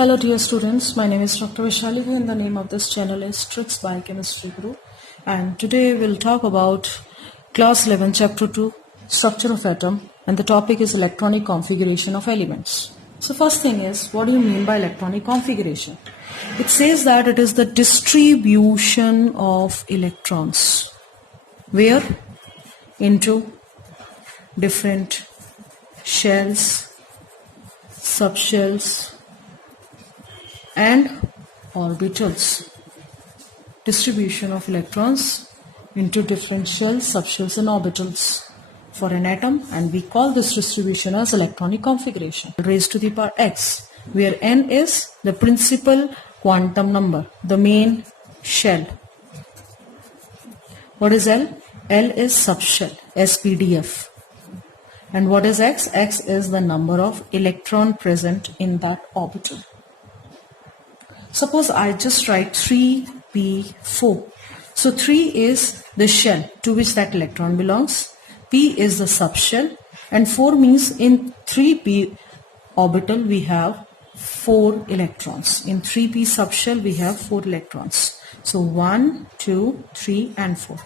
Hello dear students, my name is Dr. Vishali and the name of this channel is Tricks Biochemistry Guru, and today we'll talk about class 11 chapter 2 structure of atom, and the topic is electronic configuration of elements. So first thing is, what do you mean by electronic configuration? It says that it is the distribution of electrons where into different shells, subshells and orbitals. Distribution of electrons into different shells, subshells and orbitals for an atom, and we call this distribution as electronic configuration raised to the power x, where n is the principal quantum number, the main shell. What is L? L is subshell, SPDF. And what is x? X is the number of electron present in that orbital. Suppose I just write 3p4. So 3 is the shell to which that electron belongs, p is the subshell, and 4 means in 3p orbital we have 4 electrons. In 3p subshell we have 4 electrons. So 1, 2, 3 and 4.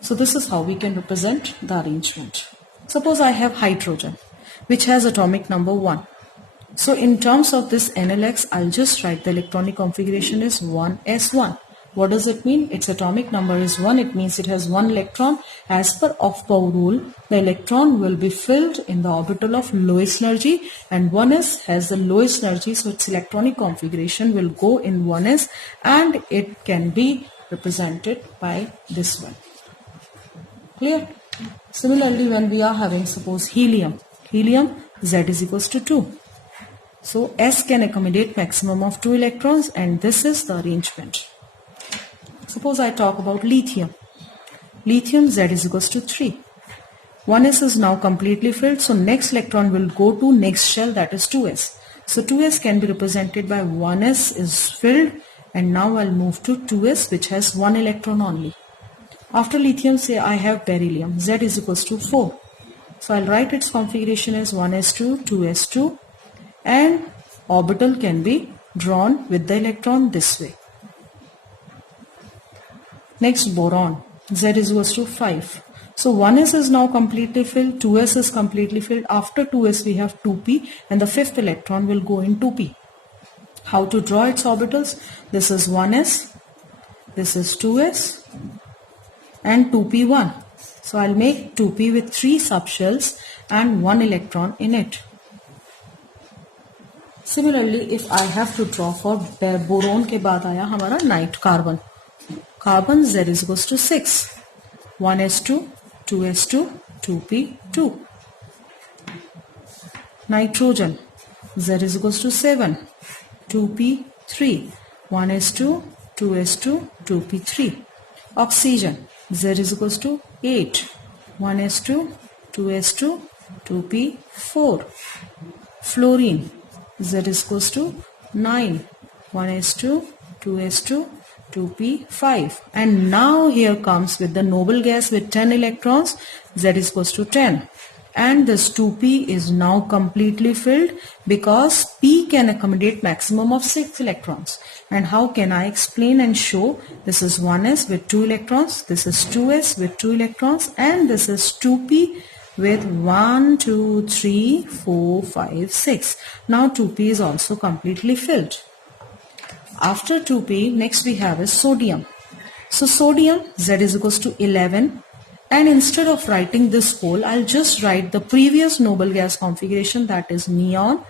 So this is how we can represent the arrangement. Suppose I have hydrogen which has atomic number 1. So in terms of this NLX, I'll just write the electronic configuration is 1s1. What does it mean? Its atomic number is 1. It means it has 1 electron. As per Aufbau rule, the electron will be filled in the orbital of lowest energy, and 1s has the lowest energy, so its electronic configuration will go in 1s, and it can be represented by this one. Clear? Similarly, when we are having, suppose helium, Z is equals to 2. So S can accommodate maximum of 2 electrons, and this is the arrangement. Suppose I talk about lithium. Lithium Z is equals to 3. 1s is now completely filled, so next electron will go to next shell, that is 2s. So 2s can be represented by 1s is filled, and now I'll move to 2s which has 1 electron only. After lithium, say I have beryllium. Z is equals to 4. So I'll write its configuration as 1s2, 2s2, and orbital can be drawn with the electron this way. Next, boron. Z is equals to 5. So 1s is now completely filled, 2s is completely filled. After 2s we have 2p, and the fifth electron will go in 2p. How to draw its orbitals? This is 1s, this is 2s, and 2p1. So I'll make 2p with 3 subshells and 1 electron in it. Similarly, if I have to draw for boron के बाद आया हमारा night carbon. Carbon Z is equals to 6. 1s2, 2s2, 2p2. Nitrogen Z is equals to 7. 2p3. 1s2, 2s2, 2p3. Oxygen Z is equals to 8. 1s2, 2s2, 2p4. Fluorine Z is equals to 9. 1s2, 2s2, 2p5. And now here comes with the noble gas with 10 electrons, Z is equals to 10. And this 2p is now completely filled because p can accommodate maximum of 6 electrons. And how can I explain and show? This is 1s with 2 electrons, this is 2s with 2 electrons, and this is 2p with 1, 2, 3, 4, 5, 6. Now 2p is also completely filled. After 2p, next we have is sodium. So sodium, Z is equals to 11. And instead of writing this whole, I'll just write the previous noble gas configuration, that is neon,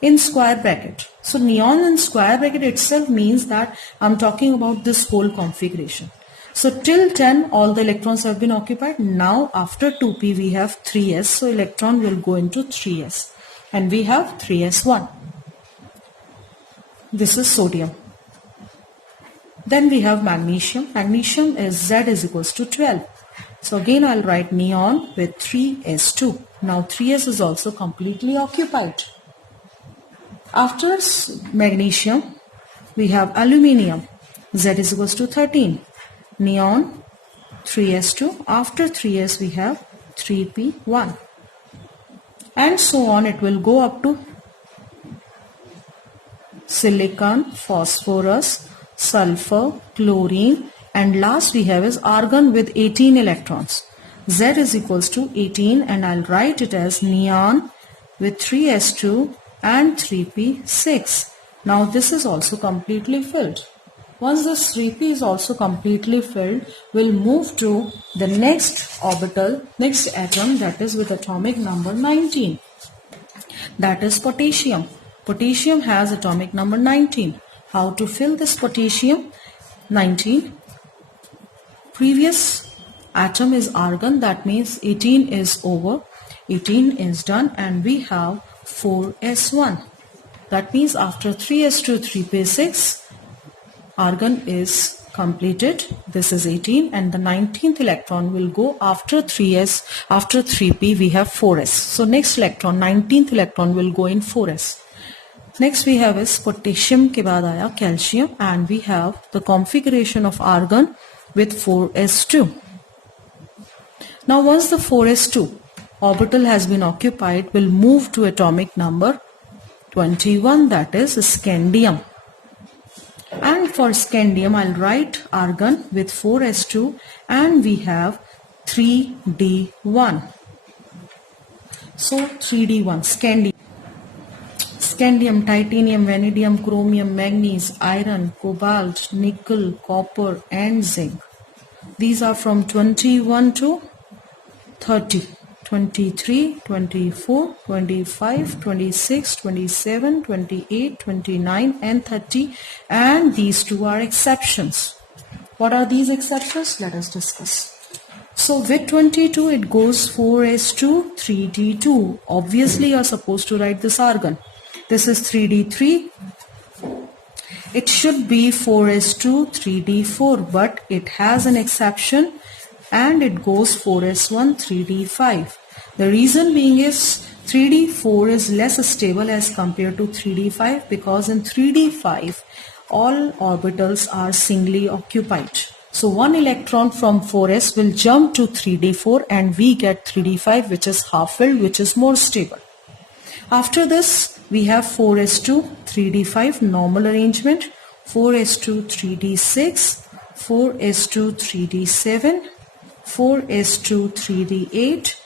in square bracket. So neon in square bracket itself means that I'm talking about this whole configuration. So till 10 all the electrons have been occupied. Now after 2p we have 3s, so electron will go into 3s, and we have 3s1. This is sodium. Then we have magnesium. Magnesium is Z is equals to 12. So again I'll write neon with 3s2. Now 3s is also completely occupied. After magnesium we have aluminium. Z is equals to 13. Neon 3s2. After 3s we have 3p1. And so on, it will go up to silicon, phosphorus, sulfur, chlorine, and last we have is argon with 18 electrons. Z is equals to 18 and I'll write it as neon with 3s2 and 3p6. Now this is also completely filled. Once this 3p is also completely filled, we'll move to the next orbital, next atom, that is with atomic number 19. That is potassium. Potassium has atomic number 19. How to fill this potassium? 19. Previous atom is argon, that means 18 is over, 18 is done, and we have 4s1. That means after 3s2, 3p6, argon is completed. This is 18 and the 19th electron will go after 3s, after 3p we have 4s. So next electron, 19th electron will go in 4s. Next we have is potassium के बाद आया calcium and we have the configuration of argon with 4s2. Now once the 4s2 orbital has been occupied, we'll move to atomic number 21, that is scandium. And for scandium, I'll write argon with 4s2 and we have 3d1. So 3d1, scandium. Scandium, titanium, vanadium, chromium, manganese, iron, cobalt, nickel, copper and zinc. These are from 21 to 30. 23, 24, 25, 26, 27, 28, 29 and 30, and these two are exceptions. What are these exceptions? Let us discuss. So with 22 it goes 4s2, 3d2. Obviously you are supposed to write this argon. This is 3d3. It should be 4s2, 3d4, but it has an exception and it goes 4s1, 3d5. The reason being is 3d4 is less stable as compared to 3d5 because in 3d5 all orbitals are singly occupied. So one electron from 4s will jump to 3d4 and we get 3d5, which is half filled, which is more stable. After this we have 4s2, 3d5 normal arrangement, 4s2, 3d6, 4s2, 3d7, 4s2, 3d8,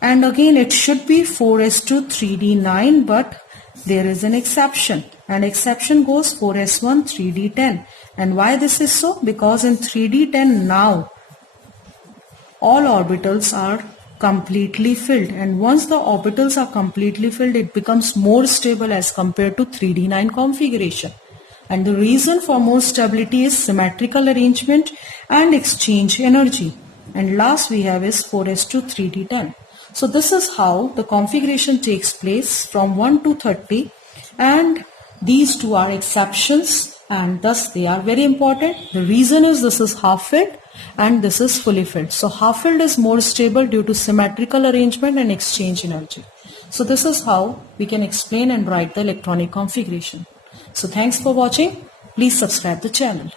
and again it should be 4s2, 3d9, but there is an exception, and exception goes 4s1, 3d10. And why this is so? Because in 3d10 now all orbitals are completely filled, and once the orbitals are completely filled it becomes more stable as compared to 3d9 configuration. And the reason for more stability is symmetrical arrangement and exchange energy. And last we have is 4s2, 3d10. So this is how the configuration takes place from 1 to 30, and these two are exceptions and thus they are very important. The reason is this is half filled and this is fully filled. So half filled is more stable due to symmetrical arrangement and exchange energy. So this is how we can explain and write the electronic configuration. So thanks for watching. Please subscribe the channel.